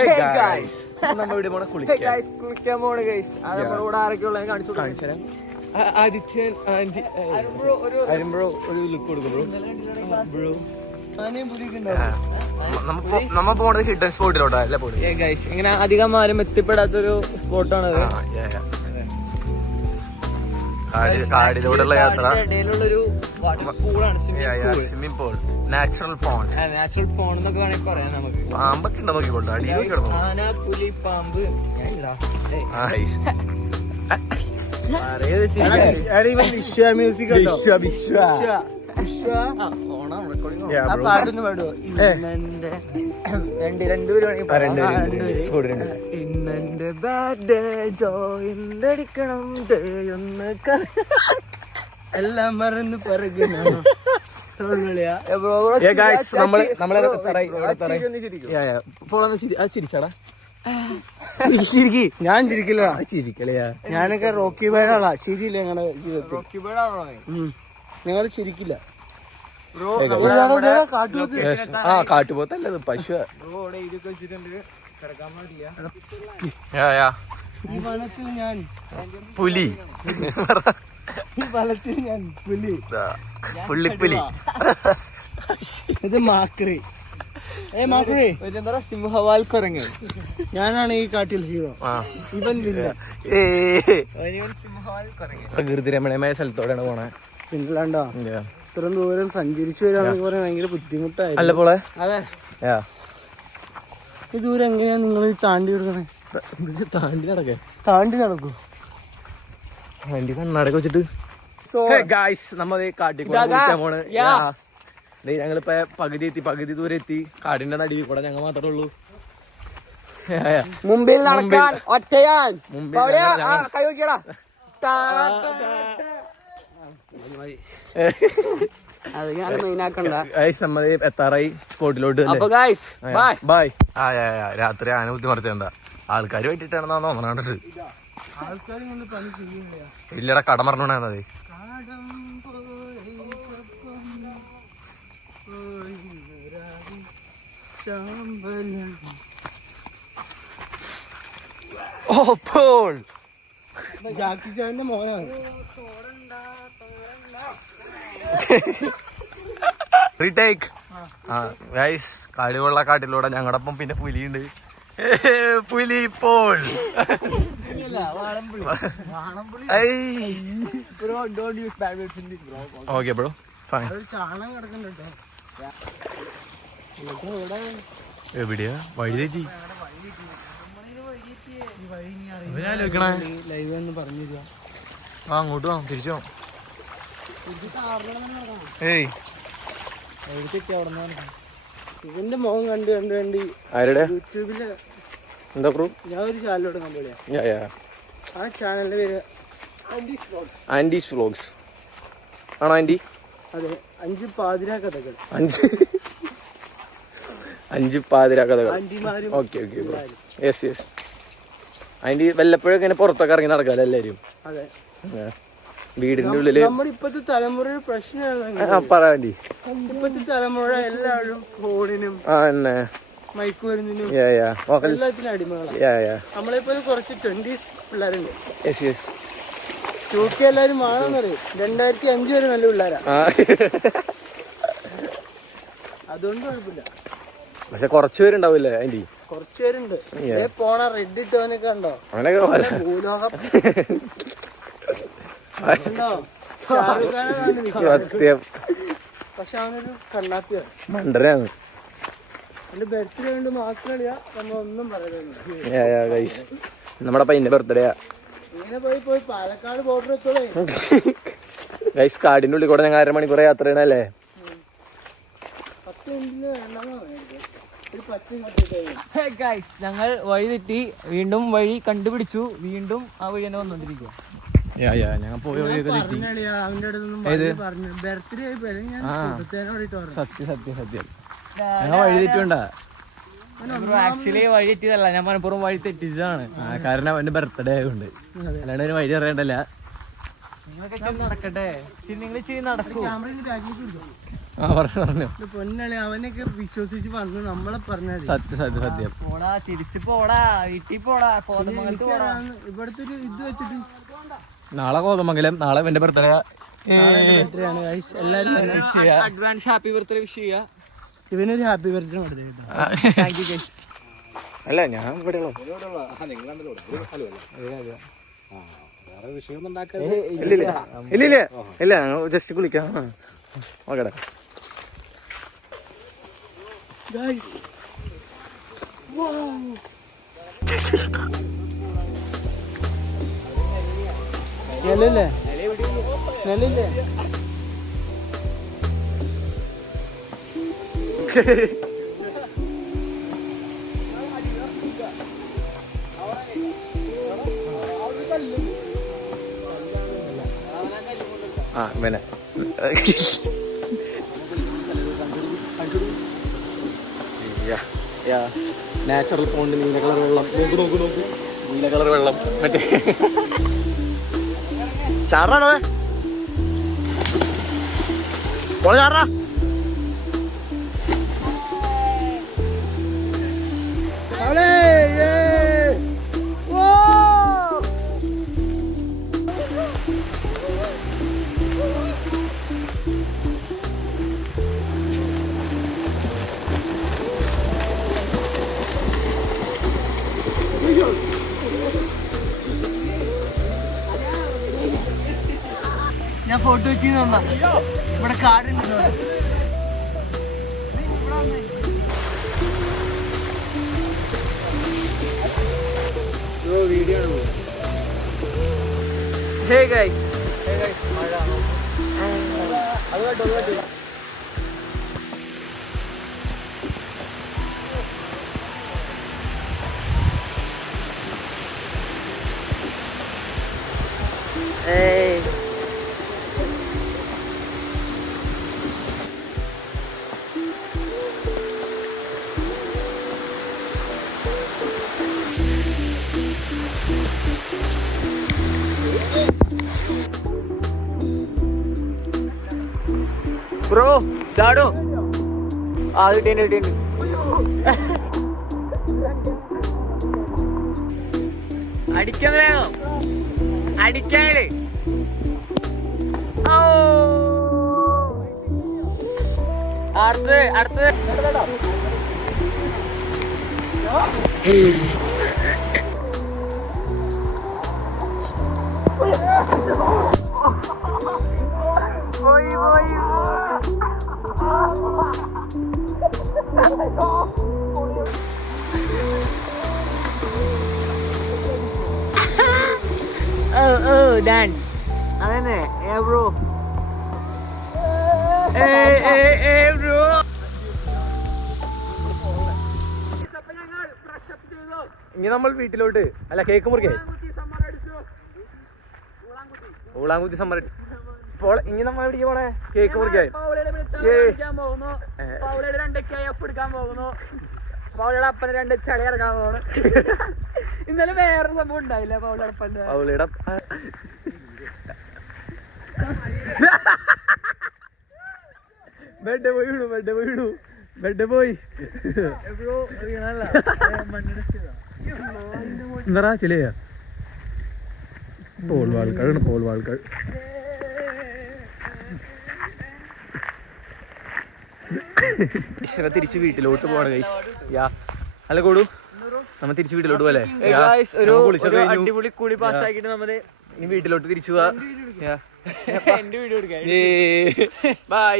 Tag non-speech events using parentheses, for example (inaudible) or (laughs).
(laughs) കുളിക്കാൻ. ഗൈസ് കുളിക്കാൻ പോണ് ഗൈസ് അത് നമ്മുടെ കൂടെ ആരൊക്കെ ഉള്ളത് കാണിച്ചു കൊടുക്കാം. കാണിച്ചു തരാം. ആദിത്യൻ ഒരു ലുക്ക് കൊടുക്കും ബ്രോ. നമ്മ പോണത് ഹിഡൻ സ്പോട്ടിലോട്ടാ അല്ല പോണത്? ഇങ്ങനെ അധികം ആരും എത്തിപ്പെടാത്തൊരു സ്പോട്ടാണ് ആ, yeah, yeah. കാടി- കാടിലൂടെയുള്ള യാത്ര. Swimming pool natural pond natural pond എന്നൊക്കെ വേണമെങ്കിൽ പറയാം നമുക്ക്. പാമ്പൊക്കെ ഉണ്ടോ നോക്കിക്കൊണ്ട് അടിയിൽ കിടന്നു? ആന പുലി പാമ്പ്. ഇന്നെന്റെ ബാഡ് ജോയിന്റെ അടിക്കണം. ഒന്ന് എല്ലാം മറന്ന് പറയണോ. ചിരിച്ചാടാ. ചിരിക്കി. ഞാൻ ചിരിക്കില്ല ചിരിക്കലയാ ഞാനൊക്കെ റോക്കി ബേഡാളാ ചിരിയില്ല ഞങ്ങളുടെ ജീവിതത്തിൽ. നീ? നിങ്ങൾ ചിരിക്കില്ല. ആ കാട്ടുപോത്തല്ലത് പശു പുലി. ഈ വനത്തിൽ ഞാൻ പുലി. പുള്ളിപ്പുലി. ഇത് മാക്രി. ഏ മാക്രി. സിംഹവാൽ കുരങ്ങ് ഞാനാണ് ഈ കാട്ടിൽ ഹീറോ. ഇവൻ പ്രകൃതി രമണീയമായ സ്ഥലത്തോടെയാണ് പോണേ. പിന്നിലാണ്ടോ Yeah. ഇത്രയും ദൂരം സഞ്ചരിച്ചു വരാന്നൊക്കെ പറയാൻ ഭയങ്കര ബുദ്ധിമുട്ടായിരുന്നു. അല്ല പോളെ? അതെ. ഈ ദൂരം എങ്ങനെയാ നിങ്ങൾ ഈ താണ്ടി കൊടുക്കണേ? താണ്ടി നടക്കേ? താണ്ടി നടക്കൂ. താണ്ടി കണ്ണാടൊക്കെ വെച്ചിട്ട് സോ ഗായ്സ് ഞങ്ങളിപ്പോ പകുതി എത്തി പകുതി ദൂരെ എത്തി. കാടിന്റെ നടുവിൽ കൂടെ ഞങ്ങൾ മാത്രമേ ഉള്ളൂ. മുമ്പിൽ നടക്കാൻ ഒറ്റയാൻ എത്താറായി. സ്പോട്ടിലോട്ട് ബായ് ഗായ്സ് ബൈ ബൈ ആ. രാത്രി ആന ബുദ്ധി മറിച്ചെന്താ ആൾക്കാർ വേണ്ടിട്ടാണെന്നാ തോന്നണത്. ഇല്ലടാ കട മറന്നോണേ ഓ പോൾ ജാക്കി ചാന്റെ മോനാണ്. റീടേക്ക് ആ ഗൈസ് കാടിവെള്ള കാട്ടിലൂടെ ഞങ്ങളുടെ ഒപ്പം പിന്നെ പുലിയുണ്ട്. (laughs) പുലി ഇപ്പോൾ ഓക്കെ ബ്രോ ഫൈൻ എവിടെയാ? വഴി തെറ്റി. ആ അങ്ങോട്ട് വാ തിരിച്ചു ഏയ്. ഇവന്റെ മുഖം കണ്ട് കണ്ട് കണ്ട് ആരുടെ? യൂട്യൂബിൽ എന്താ ഞാൻ ഒരു ആ ചാനലിന്റെ പേര് ആന്റീസ് വ്ളോഗ്സ്. ആന്റീസ് വ്ലോഗ്സ് ആണോ ആന്റി അതെ അഞ്ച് പാതിരാ കഥകൾ. അഞ്ച് അഞ്ച് പാതിരാ കഥകൾ. ഓക്കെ ഓക്കെ യെസ് യെസ് അതിന്റെ വല്ലപ്പോഴൊക്കെ ഇങ്ങനെ പുറത്തൊക്കെ ഇറങ്ങി നടക്കാമല്ലോ എല്ലാവരും അതെ. വീടിന്റെ ഉള്ളിൽ ഇപ്പത്തെ തലമുറയുടെ പ്രശ്നമാണ് ആ പറ ആന്റി ഇപ്പത്തെ തലമുറ എല്ലാവരും ഫോണിനും ആ എന്നെ. എല്ലാത്തിനും അടിമകളാണ് കുറച്ച് ട്വന്റീസ് പിള്ളേരുണ്ട്. വേണമെന്നറിയും രണ്ടായിരത്തി അഞ്ച് വരെ നല്ല പിള്ളേരാ. ആ. അതുകൊണ്ട് കുഴപ്പമില്ല. പക്ഷെ കൊറച്ചുപേരുണ്ടാവൂലേ പേരുണ്ടാവില്ലേ ആന്റി കുറച്ച് പേരുണ്ട്. ദേ പോണ റെഡ് ഇട്ടവനൊക്കെ ഉണ്ടോ? ഭൂലോകം. സത്യം. പക്ഷെ അവനൊരു കണ്ണാത്തിയാണ് മണ്ടരാണ് നമ്മുടെ പയ്യന്റെ ബർത്ത്ഡേയാ ഗൈസ് കാടിന്റെ ഉള്ളിൽ കൂടെ ഞങ്ങൾ അരമണിക്കൂർ യാത്ര ചെയ്യണല്ലേ ഗൈസ് ഞങ്ങൾ വഴി തെറ്റി വീണ്ടും വഴി കണ്ടുപിടിച്ചു. വീണ്ടും ആ വഴി തന്നെ വന്നോണ്ടിരിക്കുക സത്യം സത്യം സത്യം. ഞങ്ങൾ വഴി തെറ്റുണ്ടാ ആക്ച്വലി വഴി തെറ്റിയതല്ല. ഞാൻ മനപ്പുറം വഴി തെറ്റിച്ചതാണ്. കാരണം അവന്റെ ബർത്ത്ഡേ ആയതുകൊണ്ട്. അല്ലാണ്ട് അവന് വഴി അറിയണ്ടല്ല. നടക്കട്ടെ. ആ പറഞ്ഞു പറഞ്ഞു. പൊന്നളി അവനൊക്കെ വിശ്വസിച്ച് വന്ന് നമ്മളെ പറഞ്ഞത് സത്യം സത്യം സത്യം. പോടാ തിരിച്ചു പോടാ. വീട്ടിൽ പോടാ. കോതമംഗലത്ത് പോടാ. ഇവിടുത്തെ ഒരു ഇത് വെച്ചിട്ട് നാളെ കോതമംഗലം നാളെ എന്റെ ബർത്ത്ഡേ എല്ലാരും അഡ്വാൻസ് ഹാപ്പി ബർത്ത്ഡേ വിഷ് ചെയ്യാ ഇവനൊരു ഹാപ്പി ബർത്ത്ഡേ കൊടുത്തേ താങ്ക് യു ഗൈസ് അല്ല ഞാൻ ഇവിടെ ഇല്ല ഇല്ല. ഇല്ല ഇല്ല. ജസ്റ്റ് കുളിക്കാം ഓക്കെടാ ഗൈസ് നിലല്ലേ നിലല്ലേ ആ ഇവനെ നാച്ചുറൽ പോണ്ട് നീല കളർ വെള്ളം. നോക്ക് നോക്ക് നോക്ക്. നീല കളർ വെള്ളം. മറ്റേ. ചാറാണോ ചാറാ ഞാൻ ഫോട്ടോ വെച്ച് തന്നാ ഇവിടെ കാടുണ്ട് ഹേ ഗൈസ് ബ്രോ ചാടോ ആ കിട്ടിയുണ്ട് കിട്ടിയുണ്ട് അടിക്കാൻ അടിക്കാനേ ഓ അടുത്തത് അടുത്തത്. ഡാൻസ് അതന്നെ ഏ ബ്രോ ഏ ഏ ഏ ബ്രോ ഇനി നമ്മൾ വീട്ടിലോട്ട്. അല്ല കേക്ക് മുറിക്കേ. ഊളാങ്കുത്തി സമ്മർ ഇപ്പോൾ ഇനി നമ്മൾ എവിടേക്ക് പോണേ? കേക്ക്. ഏ. രണ്ട് കെ എഫ് എടുക്കാൻ പോകുന്നു. പൗളയുടെ അപ്പന് രണ്ട് ചളി ഇറങ്ങാൻ പോകുന്നു. (laughs) ഇന്നലെ വേറെ സംഭവം ഉണ്ടായില്ല ബെഡ് പോയി വിടു ബെഡ് പോയി ബെഡ് വീണു ബെഡ് പോയി എന്നറാ ചിലയാ പോൾ വാൾക്കാണ് പോൾ വാൾക്കാൾ തിരിച്ച് വീട്ടിലോട്ട് പോവാണ് ഗൈസ് യാ. അല്ല കൂടു. നമ്മ തിരിച്ച് വീട്ടിലോട്ട് പോലെ അടിപൊളി കൂടി പാസ്സാക്കിട്ട് നമ്മൾ ഇനി വീട്ടിലോട്ട് തിരിച്ചു പോവാ എന്റെ വീഡിയോ എടുക്കാം. ബൈ